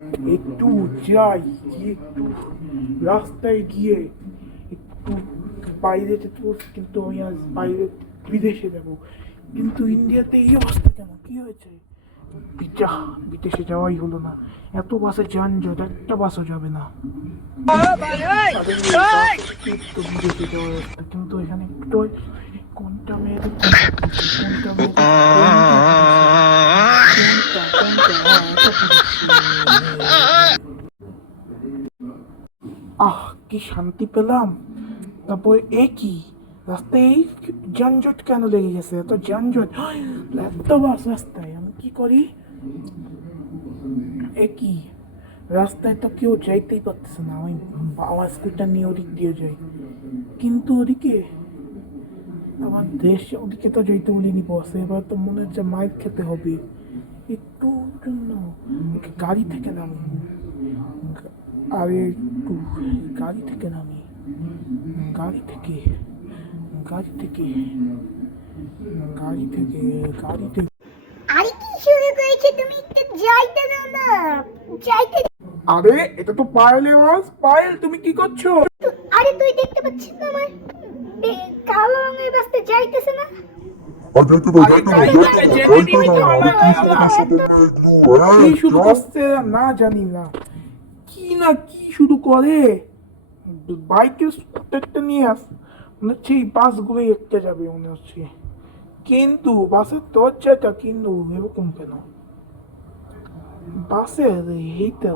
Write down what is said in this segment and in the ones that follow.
একটু যাই একটু রাস্তায় গিয়ে একটু বাইরে কিন্তু আমি আজ বাইরে বিদেশে যাব কিন্তু ইন্ডিয়াতে এই অবস্থা কেন কি হয়েছে যা বিদেশে যাওয়াই হলো না এত বাসে যানজট একটা বাসও যাবে না কিন্তু এখানে একটু কোনটা মেয়ের কোনটা মেয়ের কোনটা কোনটা হ্যাঁ, এটা করেছি। আহ কি শান্তি পেলাম। তারপর এ কি রাস্তায় এই যানজট কেন লেগে গেছে? এত যানজট। এত বাস রাস্তায়। আমি কি করি? এ কি রাস্তায় তো কেউ যাইতেই পারতেছে না। আমি আমার স্কুলটা নিয়ে ওদিক দিয়ে যাই। কিন্তু ওদিকে আমার দেশ, ওদিকে তো যাইতে বলিনি বসে এবার তো মনে হচ্ছে মাইক খেতে হবে। একটু জন্য গাড়ি থেকে নামি। আরে একটু গাড়ি থেকে নামি। গাড়ি থেকে গাড়ি থেকে গাড়ি থেকে গাড়ি থেকে। আরে কি শুরু করেছে তুমি? একটু যাইতে দাও না। যাইতে আরে এটা তো পায়েলের আওয়াজ পায়েল তুমি কি করছ? আরে তুই দেখতে পাচ্ছিস না আমার? কালো রঙের বাসটা যাইতেছে না। হ্যাঁ না জানি না। কি না কি শুরু করে? বাইকের স্কুটারটা নিয়ে আস। মনে হচ্ছে এই বাসগুলোই একটা যাবে মনে হচ্ছে। কিন্তু বাসের দরজাটা কিন্তু এরকম কেন? বাসের এই তো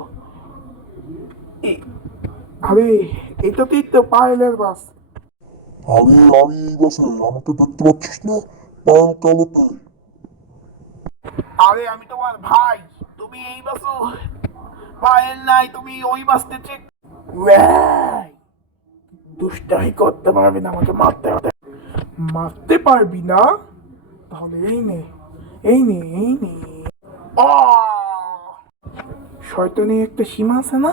আরে এটাতেই তো পায়েলের বাস। আরে আমি এই বাসে আমাকে দেখতে পাচ্ছিস না? পাল কালোতে। আরে আমি তোমার ভাই। তুমি এই বাসও পায়েল নাই, তুমি ওই বাসতে চেক দুষ্টাই করতে পারবি না, আমাকে মারতে হবে। মারতে পারবি না? তাহলে এই নে এই নে এই নে। শয়তানি একটা সীমা আছে না?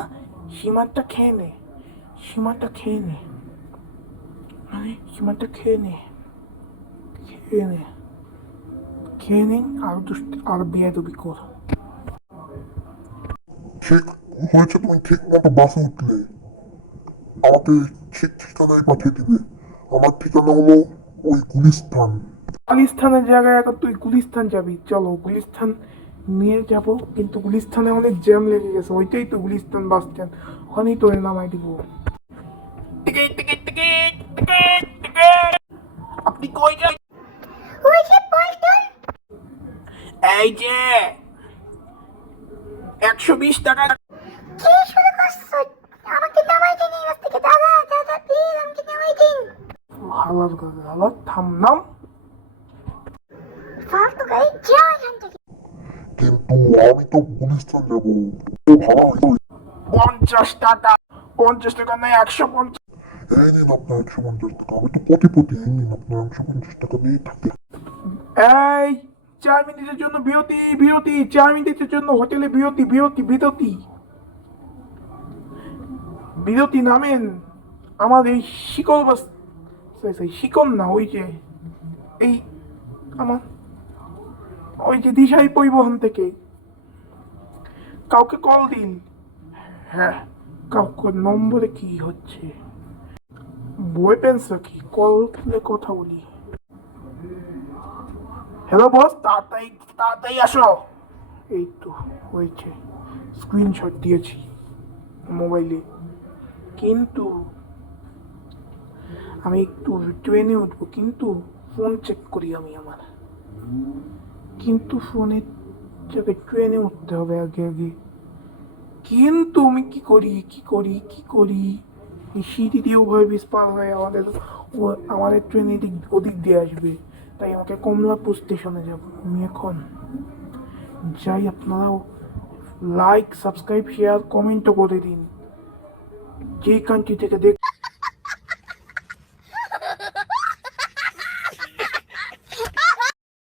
সীমাটা খেয়ে নে, সীমাটা খেয়ে নে। মানে সীমাটা খেয়ে নে খেয়ে নে। খেয়ে নিন আর দুষ্ট, আর বিয়ে দুবি কর। ঠিক হয়েছে তুমি ঠিক মতো বাসে উঠলে। আমাকে ঠিক ঠিকানায় পাঠিয়ে দিবে। আমার ঠিকানা হলো ওই গুলিস্তান। গুলিস্তানের জায়গায় এখন তুই গুলিস্তান যাবি। চলো গুলিস্তান নিয়ে যাব। কিন্তু গুলিস্তানে অনেক জ্যাম লেগে গেছে। ওইটাই তো গুলিস্তান বাস স্ট্যান্ড ওখানেই তোরে নামাই দিব। আপনি কই যান? ওই যে পল্টন এই যে একশো বিশ টাকা। কি শুরু করছ? আমাকে নামাই দিন এই থেকে দাদা দাদা প্লিজ আমাকে নামাই দিন হালার হালার থাম নাম। ফালতু গাড়ি যা এখান থেকে। কিন্তু আমি তো গুলিস্তান যাব। ও পঞ্চাশ টাকা পঞ্চাশ টাকা নয় একশো পঞ্চাশ। এই নিন আপনার একশো পঞ্চাশ টাকা। আমি তো কোটিপতি এই নিন আপনার একশো পঞ্চাশ টাকা দিয়ে থাকে। এই চার মিনিটের জন্য বিরতি বিরতি চার মিনিটের জন্য হোটেলে বিরতি বিরতি বিরতি বিরতি নামেন আমার এই শিকল sorry, শিকল না ওই যে এই আমার ওই যে দিশাই পরিবহন থেকে। কাউকে কল দিন। হ্যাঁ কাউকে নম্বরে কি হচ্ছে? বই পেন্সিল কি? কল কথা বলি। হ্যালো বস, তাড়াতাড়ি তাড়াতাড়ি আসো। এই তো হয়েছে। স্ক্রিনশট দিয়েছি মোবাইলে কিন্তু আমি একটু ট্রেনে উঠবো, কিন্তু ফোন চেক করি আমি আমার। কিন্তু ফোনে জায়গায় ট্রেনে উঠতে হবে আগে আগে। কিন্তু আমি কি করি কি করি কি করি? সিঁড়ি দিয়ে ওভাবে বিষ হয়ে আমাদের আমাদের ট্রেন এদিক, ওদিক দিয়ে আসবে। তাই আমাকে কমলাপুর স্টেশনে যাব। আমি এখন যাই আপনারাও লাইক সাবস্ক্রাইব শেয়ার কমেন্টও করে দিন। যে কান্ট্রি থেকে দেখ